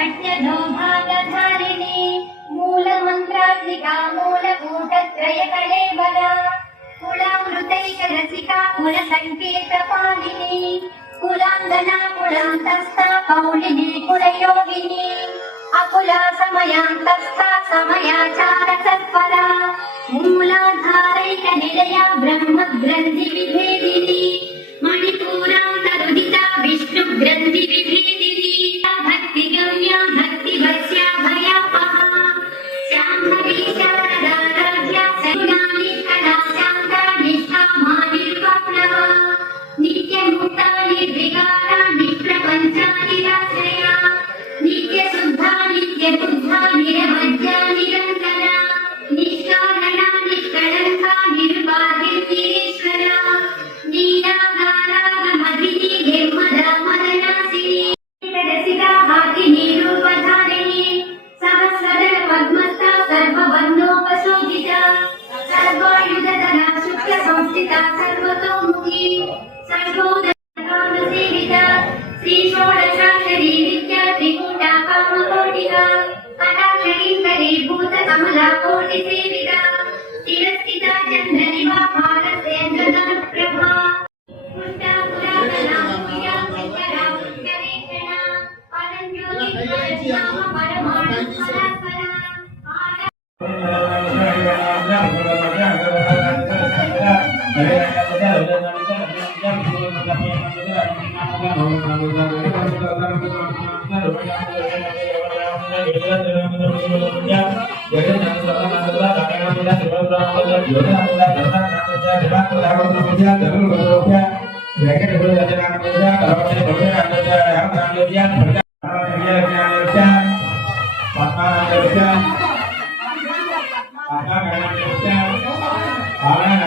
पट्यधो भागधारिणी मूलमन्त्रात्मिका मूलकूटत्रय कलेवरा कुलामृतैकरसिका कुलसङ्केतपालिनी कुलाङ्गना कुलान्तस्था कौलिनी कुलयोगिनी अकुला समयान्तस्था समयाचार सत्परा मूलाधारैकनिलया ब्रह्मग्रन्थिविभेदिनी मणिपूरान्तरुदिता विष्णुग्रन्थिविभेदिनी भक्तिगम्या भक्तिवत्स्या भयापहा शाम्भवी शारदा राज्ञा सगुणानि कदा शान्ता निष्ठा मानिर्वप्नवा नित्यमुक्ता निर्विकारा निष्प्रपञ्चा निराश्रया नित्यशुद्धा नित्यबुद्धा निरवज्या निरन्तरा निष्कारणा निष्कलङ्का निर्बाधिर्निरीश्वरा नीलागारागमधिनी निर्मदा मदनासिनी रसिका हाकिनी रूपधारिणी सहस्रदल पद्मस्था सर्ववर्णोपशोभिता सर्वायुधधरा शुक्लसंस्थिता सर्वतोमुखी सर्वोदकामसेविता श्रीषोडशाक्षरी विद्या त्रिकूटा कामकोटिका कटाक्षकिङ्करी भूतकमला कोटिसेविता चिरस्थिता चन्द्रनिभा भारतेन्द्रधनुप्रभा पुष्टा पुरातना पूजा पुष्करा पुष्करेक्षणा परञ्ज्योति नाम परमाणु परात्परा Ahora